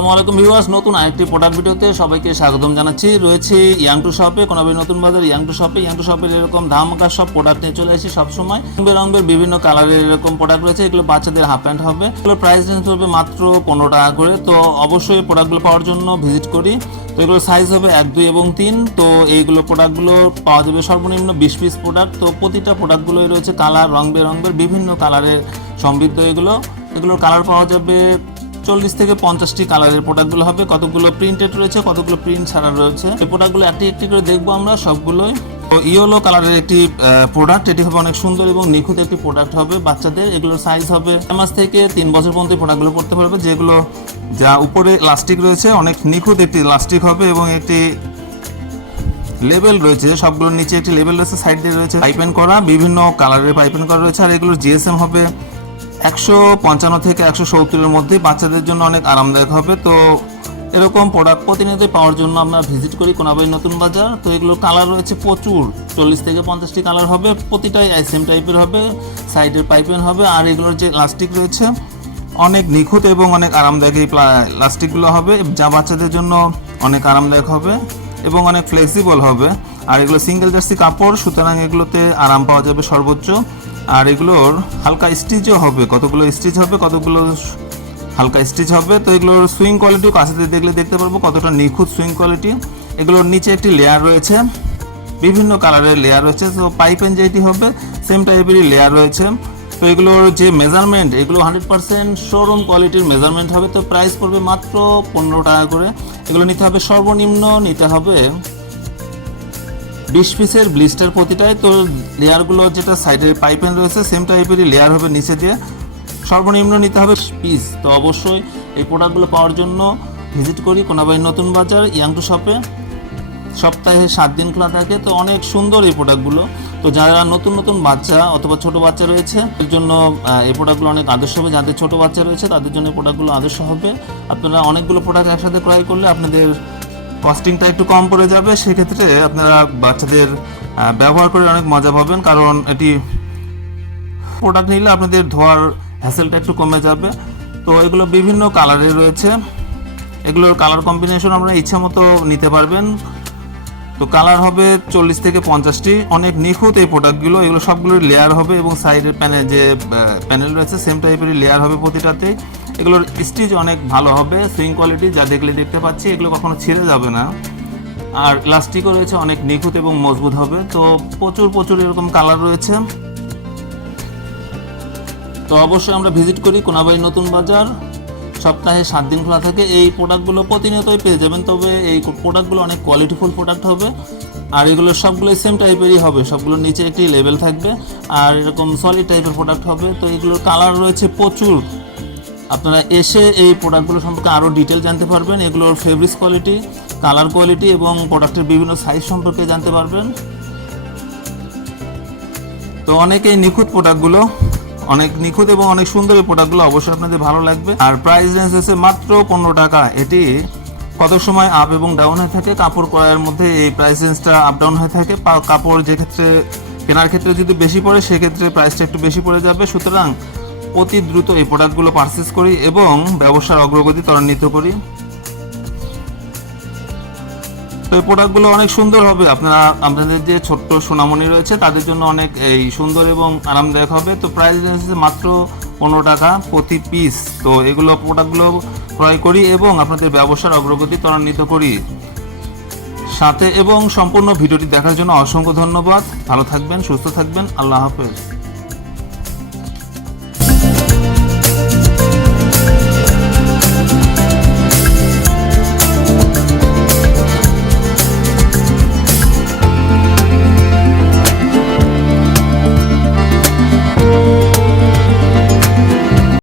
আসসালামু আলাইকুম ভিউয়ার্স, নতুন আরেকটি প্রোডাক্ট ভিডিওতে সবাইকে স্বাগতম জানাচ্ছি। রয়েছে ইয়াং টু শপে, কোনাবাড়ি নতুন বাজার ইয়াং টু শপের এরকম ধামাকা সব প্রোডাক্ট নিয়ে চলে আসি সবসময়। রঙের বিভিন্ন কালারের এরকম প্রোডাক্ট রয়েছে। এগুলো বাচ্চাদের হাফ প্যান্ট হবে। এগুলোর প্রাইস রেঞ্জ হবে মাত্র 15 টাকা করে। তো অবশ্যই প্রোডাক্টগুলো পাওয়ার জন্য ভিজিট করি। তো এগুলোর সাইজ হবে 1, 2 এবং 3। তো এইগুলো প্রোডাক্টগুলো পাওয়া যাবে সর্বনিম্ন 20 পিস প্রোডাক্ট। তো প্রতিটা প্রোডাক্টগুলোই রয়েছে কালার, রং বেরঙের বিভিন্ন কালারের সমৃদ্ধ। এগুলোর কালার পাওয়া যাবে 40 থেকে 50টি কালারের প্রোডাক্টগুলো হবে। কতগুলো প্রিন্টেড রয়েছে, কতগুলো প্রিন্ট ছাড়া রয়েছে। এই প্রোডাক্টগুলো একটি একটি করে দেখবো আমরা সবগুলোই। তো ইয়েলো কালারের একটি প্রোডাক্ট, এটি হবে অনেক সুন্দর এবং নিখুঁত একটি প্রোডাক্ট হবে বাচ্চাদের। এগুলোর সাইজ হবে 6 মাস থেকে 3 বছর পর্যন্ত প্রোডাক্টগুলো পড়তে পারবে। যেগুলো যা উপরে ইলাস্টিক রয়েছে অনেক নিখুঁত একটি ইলাস্টিক হবে এবং একটি লেবেল রয়েছে। সবগুলোর নিচে একটি লেবেল রয়েছে, সাইড দিয়ে রয়েছে পাইপেন করা, বিভিন্ন কালারের পাইপেন করা রয়েছে। আর এগুলোর জিএসএম হবে 155 থেকে 170-এর মধ্যে। বাচ্চাদের জন্য অনেক আরামদায়ক হবে। তো এরকম প্রোডাক্ট প্রতিনিয়ত পাওয়ার জন্য আমরা ভিজিট করি কোনাবাড়ি নতুন বাজার। তো এগুলোর কালার রয়েছে প্রচুর, 40 থেকে 50টি কালার হবে। প্রতিটাই আইসেম টাইপের হবে, সাইডের পাইপেন হবে। আর এগুলোর যে প্লাস্টিক রয়েছে অনেক নিখুঁত এবং অনেক আরামদায়ক এই প্লাস্টিকগুলো হবে, যা বাচ্চাদের জন্য অনেক আরামদায়ক হবে এবং অনেক ফ্লেক্সিবল হবে। আর এগুলো সিঙ্গেল জার্সি কাপড়, সুতরাং এগুলোতে আরাম পাওয়া যাবে সর্বোচ্চ। আর এগুলোর হালকা স্টিচও হবে, কতগুলো স্টিচ হবে, কতগুলো হালকা স্টিচ হবে। তো এগুলোর সুইং কোয়ালিটিও কাছে দেখলে দেখতে পারবো কতটা নিখুঁত সুইং কোয়ালিটি। এগুলোর নিচে একটি লেয়ার রয়েছে, বিভিন্ন কালারের লেয়ার রয়েছে। তো পাইপেন যেটি হবে সেম টাইপেরই লেয়ার রয়েছে। তো এগুলোর যে মেজারমেন্ট, এগুলো 100% শোরুম কোয়ালিটির মেজারমেন্ট হবে। তো প্রাইস পড়বে মাত্র 15 টাকা করে। এগুলো নিতে হবে সর্বনিম্ন নিতে হবে 20 পিসের ব্লিস্টার প্রতিটাই। তো লেয়ারগুলো যেটা সাইডের পাইপেন রয়েছে সেম টাইপেরই লেয়ার হবে নিচে দিয়ে। সর্বনিম্ন নিতে হবে পিস। তো অবশ্যই এই প্রোডাক্টগুলো পাওয়ার জন্য ভিজিট করি কোনাবাড়ি নতুন বাজার ইয়াং টু শপে। সপ্তাহে 7 দিন খোলা থাকে। তো অনেক সুন্দর এই প্রোডাক্টগুলো। তো যারা নতুন নতুন বাচ্চা অথবা ছোট বাচ্চা রয়েছে এর জন্য এই প্রোডাক্টগুলো অনেক আদর্শ হবে। যাদের ছোট বাচ্চা রয়েছে তাদের জন্য এই প্রোডাক্টগুলো আদর্শ হবে। আপনারা অনেকগুলো প্রোডাক্ট একসাথে ক্রয় করলে আপনাদের কস্টিংটা একটু কম পড়ে যাবে। সেক্ষেত্রে আপনারা বাচ্চাদের ব্যবহার করে অনেক মজা পাবেন, কারণ এটি প্রোডাক্ট নিলে আপনাদের ধোয়ার হ্যাসেলটা একটু কমে যাবে। তো এগুলো বিভিন্ন কালারের রয়েছে। এগুলোর কালার কম্বিনেশন আপনারা ইচ্ছা মতো নিতে পারবেন। তো কালার হবে 40 থেকে 50টি। অনেক নিখুঁত এই প্রোডাক্টগুলো। এগুলো সবগুলোর লেয়ার হবে এবং সাইডের প্যানেল রয়েছে সেম টাইপেরই লেয়ার হবে প্রতিটাতে। এগুলোর স্টিচ অনেক ভালো হবে, সুইং কোয়ালিটি যা দেখতে পাচ্ছি। এগুলো কখনো ছিঁড়ে যাবে না। আর প্লাস্টিকও রয়েছে অনেক নিখুঁত এবং মজবুত হবে। তো প্রচুর এরকম কালার রয়েছে। তো অবশ্যই আমরা ভিজিট করি কোনাবাড়ি নতুন বাজার। সপ্তাহে 7 দিন খোলা থাকে। এই প্রোডাক্টগুলো প্রতিনিয়তই পেয়ে যাবেন। তবে এই প্রোডাক্টগুলো অনেক কোয়ালিটিফুল প্রোডাক্ট হবে। আর এগুলো সবগুলো সেম টাইপেরই হবে, সবগুলোর নিচে একটি লেবেল থাকবে। আর এরকম সলিড টাইপের প্রোডাক্ট হবে। তো এগুলোর কালার রয়েছে প্রচুর। আপনারা এসে এই প্রোডাক্টগুলো সম্পর্কে আরও ডিটেল জানতে পারবেন। এগুলোর ফেব্রিক্স কোয়ালিটি, কালার কোয়ালিটি এবং প্রোডাক্টের বিভিন্ন সাইজ সম্পর্কে জানতে পারবেন। তো অনেকেই নিখুঁত প্রোডাক্টগুলো, অনেক নিখুঁত এবং অনেক সুন্দর এই প্রোডাক্টগুলো অবশ্যই আপনাদের ভালো লাগবে। আর প্রাইস রেঞ্জ হচ্ছে মাত্র 15 টাকা। এটি কত সময় আপ এবং ডাউন হয়ে থাকে, কাপড় ক্রয়ের মধ্যে এই প্রাইস রেঞ্জটা আপ ডাউন হয়ে থাকে। কাপড় যে ক্ষেত্রে কেনার ক্ষেত্রে যদি বেশি পড়ে সেক্ষেত্রে প্রাইসটা একটু বেশি পড়ে যাবে। সুতরাং অতি দ্রুত এই প্রোডাক্টগুলো পারচেস করি এবং ব্যবসার অগ্রগতি ত্বরান্বিত করি। তো এই প্রোডাক্টগুলো অনেক সুন্দর হবে। আপনাদের যে ছোট্ট সোনামণি রয়েছে তাদের জন্য অনেক এই সুন্দর এবং আরামদায়ক হবে। তো প্রাইস রেঞ্জ মাত্র 15 টাকা প্রতি পিস। তো এগুলো প্রোডাক্টগুলো ক্রয় করি এবং আপনাদের ব্যবসার অগ্রগতি ত্বরান্বিত করি সাথে। এবং সম্পূর্ণ ভিডিওটি দেখার জন্য অসংখ্য ধন্যবাদ। ভালো থাকবেন, সুস্থ থাকবেন। আল্লাহ হাফেজ।